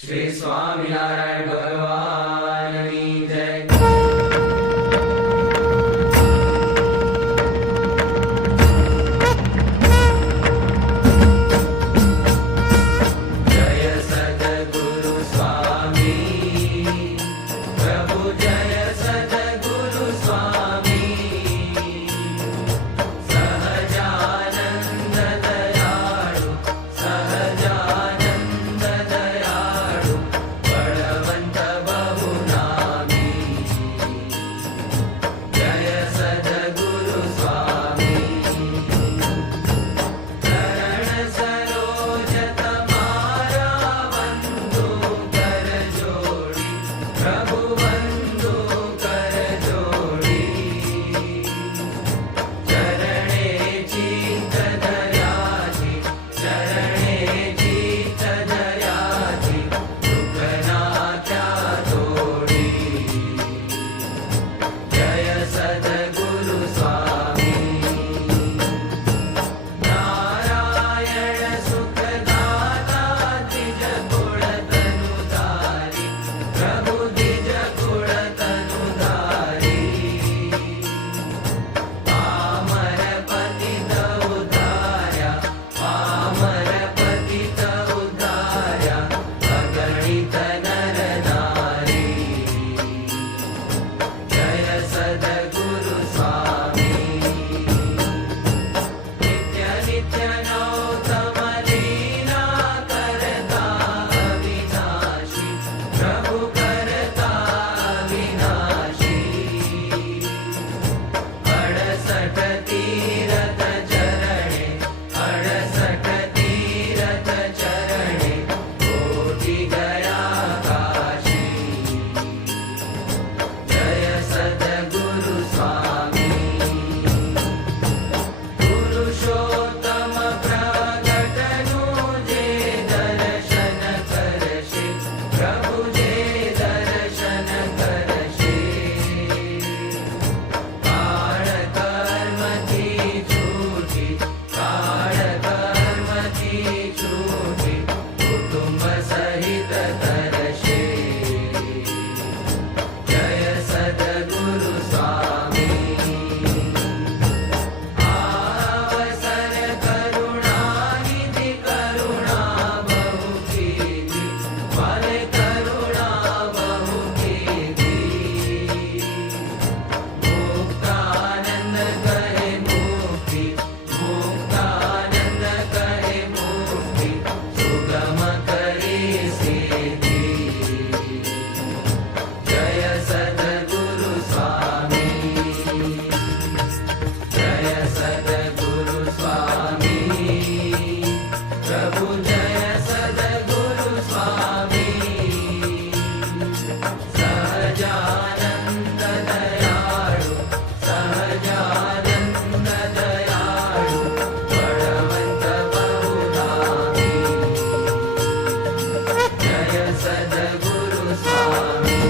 श्री स्वामिनारायण भगवान की जय। जय सद्गुरु स्वामी प्रभु, जय सद्गुरु स्वामी, सहजानंद दयाळु, सहजानंद दयाळु, बळवंत बहुनामी। जय सद्गुरु स्वामी, चरण सरोज तमारा वंदो कर जोड़ी, प्रभु वंदो कर जोड़ी। चरणे चित्त दयाची, चरणे चित्त दयाची, दुःख नात्या तोडी। जय सद्गुरु स्वामी, नारायण सुखदाता द्विज कुळ तनुधारी, प्रभु द्विज कुळ तनुधारी। पामर पतित उद्धार्या, पामर पतित उद्धार्या, अगणित नर नारी। जय सद्गुरु स्वामी, नित्य नित्य नौतम लीला करता अविनाशी, प्रभु करता अविनाशी। 68 तीरथ चरणे, 68 तीरथ चरणे, कोटि गया काशी। जय सद्गुरु स्वामी, पुरुषोत्तम प्रगटनु जे दर्शन करशे, प्रभु जे दर्शन करशे। काळ कर्म थी छूटी, काळ कर्म थी छूटी, कुटुंब सहित करशे। जय सद्गुरु स्वामी, आवसर करुणानिधि, करुणा बहु कीधी, फले करुणा बहु कीधी। मुक्तानंद करे मुक्ति, मुक्तानंद करे मुक्ति, सुगम करे सिद्धि। जय सद्गुरु स्वामी, जय सद्गुरु स्वामी, प्रभु जय सद्गुरु स्वामी। सहजानंद दयाळु, सहजानंद दयाळु, बळवंत बहुनामी। जय सद्गुरु स्वामी।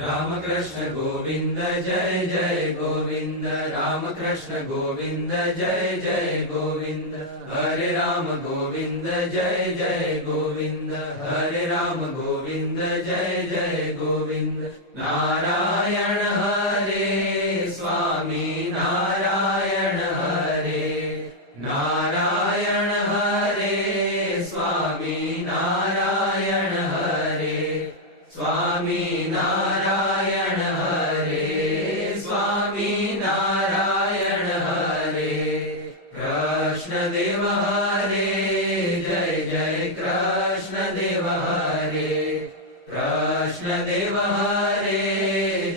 रामकृष्ण गोविंद जय जय गोविंद, रामकृष्ण गोविंद जय जय गोविंद, हरे राम गोविंद जय जय गोविंद, हरे राम गोविंद जय जय गोविंद। नारायण हरे स्वामी, नारायण हरे, नारायण हरे स्वामी, नारायण हरे, स्वामी नारायण हरे, स्वामी नारायण हरे। कृष्ण देव हरे, जय जय कृष्ण देव हरे, कृष्ण देव हरे,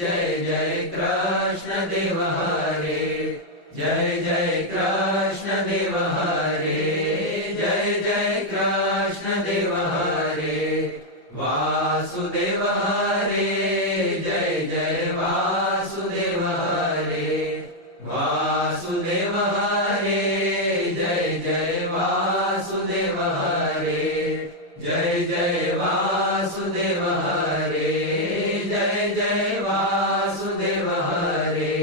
जय जय कृष्ण देव हरे, जय जय कृष्ण देव हरे, जय जय कृष्ण देव हरे। वासुदेव हरे, जय जय वासुदेव हरे, वासुदेव हरे, जय जय वासुदेव हरे, जय जय वासुदेव हरे, जय जय वासुदेव हरे।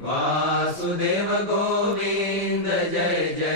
वासुदेव गोविंद जय जय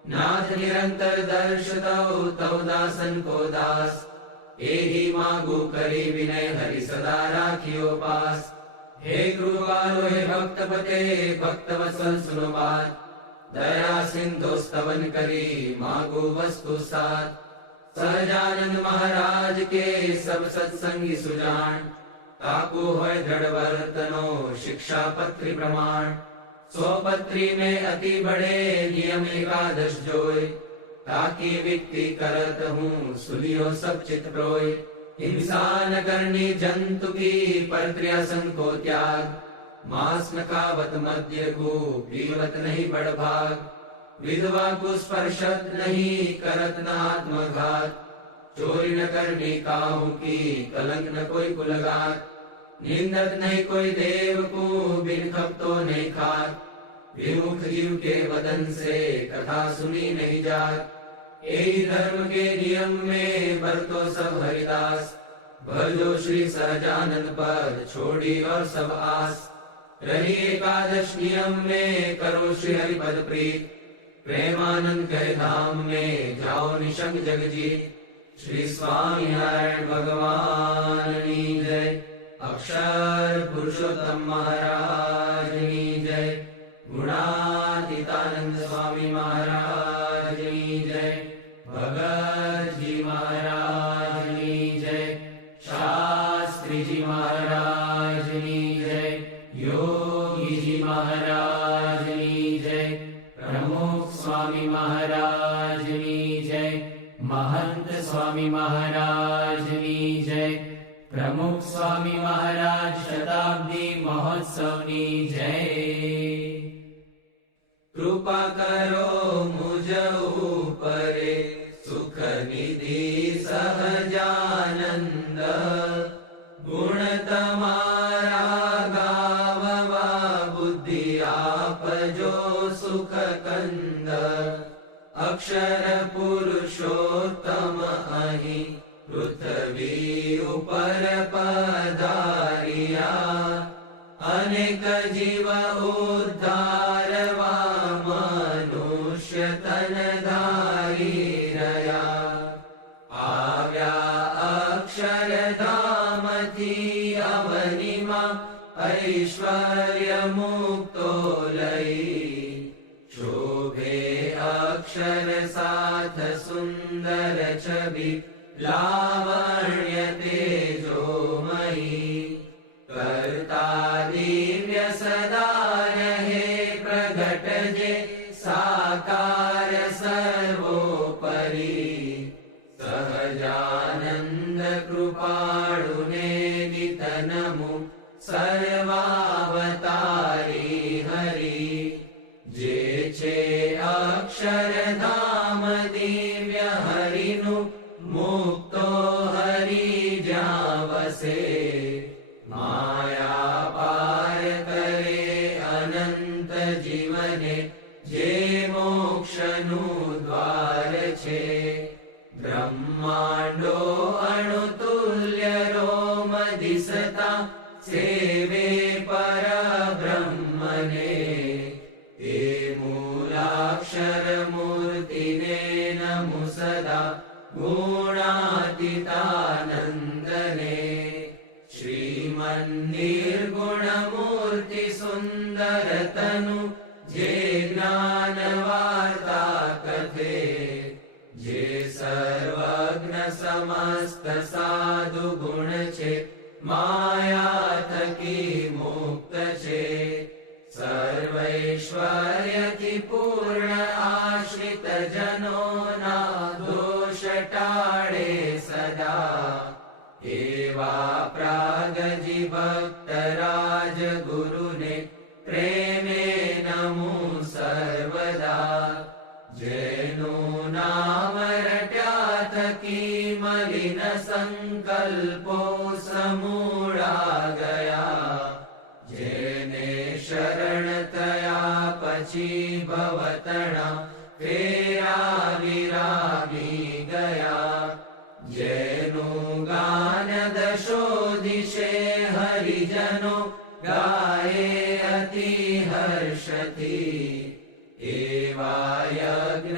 नाथ निरंतर दर्श तव दासन को दास, एही मांगू करी विनय हरि सदा राखियो पास। हे कृपालो हे भक्तपते भक्त वत्सल सुनो बात, दया सिंधु स्तवन करी मांगू वस्तु साथ। सहजानंद महाराज के सब सत्संगी सुजान, ताकू होय दृढ़ वर्तनो शिक्षा पत्री प्रमाण। 100 पत्री में अति बड़े नियम एकादश जोय, ताकि विक्ति करत हूँ सुलियो सब चित प्रोय। हिंसा न करनी जंतु की परत्रियासन को त्याग, मांस न खावत मद्य को पीवत नहीं बड़भाग। विधवा को स्पर्शत नहीं करत न आत्मघात, चोरी न करनी काहू की कलंक न कोई कुलगात। निंदत नहीं कोई देव को बिन खपतो नहीं खात, विमुख जीव के वदन से कथा सुनी नहीं जात। यही धर्म के नियम में बरतो सब हरिदास, भजो श्री सहजानंद पद छोड़ी और सब आस। रही एकादश नियम में करो श्री हरि पद प्रीत, प्रेमानंद कहे धाम में जाओ निशंक जगजीत। श्री स्वामी नारायण भगवान की जय, अक्षर पुरुषोत्तम महाराज की जय, गुणातीतानंद स्वामी महाराज की जय, भगत जी महाराज की जय, शास्त्री जी महाराज की जय, योगी जी महाराज की जय, प्रमुख स्वामी महाराज की जय, महंत स्वामी महाराज की जय, प्रमुख स्वामी महाराज शताब्दी महोत्सव की जय। कृपा करो मुझ ऊपरे सुख निधि सहजानंद, गुण तमारा गाववा बुद्धि आप जो सुख कंद। अक्षर पुरुषोत्तम अहि पृथ्वी उपर पधारिया, अनेक जीव उद्धारवा मनुष्य तन धारी रया। आव्या अक्षर धाम थी अवनिमा, ऐश्वर्य मुक्तो लई। शोभे अक्षर साथ सुंदर छवि, लावण्य तेजोमयी। कर्ता दिव्य सदा रहे प्रगट जे, साकार सर्वोपरि। सहजानंद कृपाळुने नित नमो, सर्वावतारी हरि। जे छे अक्षरधाम दिव्य हरिनु, मुक्तो हरि ज्યાં વસે। माया पार करे अनंत जीवने, जे मोक्षनु द्वार छे। ब्रह्मांडो अणुतुल्य रोम दिसता, सेवे पर ब्रह्मने। ते मूलाक्षर मूर्तिने नमु सदा, गुणातीतानंदने। श्रीमन्निर्गुण मूर्ति सुंदर तनु, जे ज्ञान वार्ता कथे। जे सर्वज्ञ समस्त साधु गुण छे, माया थकी मुक्त छे। सर्वैश्वर्य की पूर्ण आश्रित जनों ना, दोष टाळे सदा। एवा प्रागजी भक्त राज गुरुने, प्रेमे नमो सर्वदा। जेनु नाम रट्या थकी मलिन संकल्पो समूळा गया। जेने शरण थया पछी भवतणा, फेरा विरागी गया। जेनु गान दशो दिशे हरिजनो, गाये अति हर्षथी। एवा यज्ञ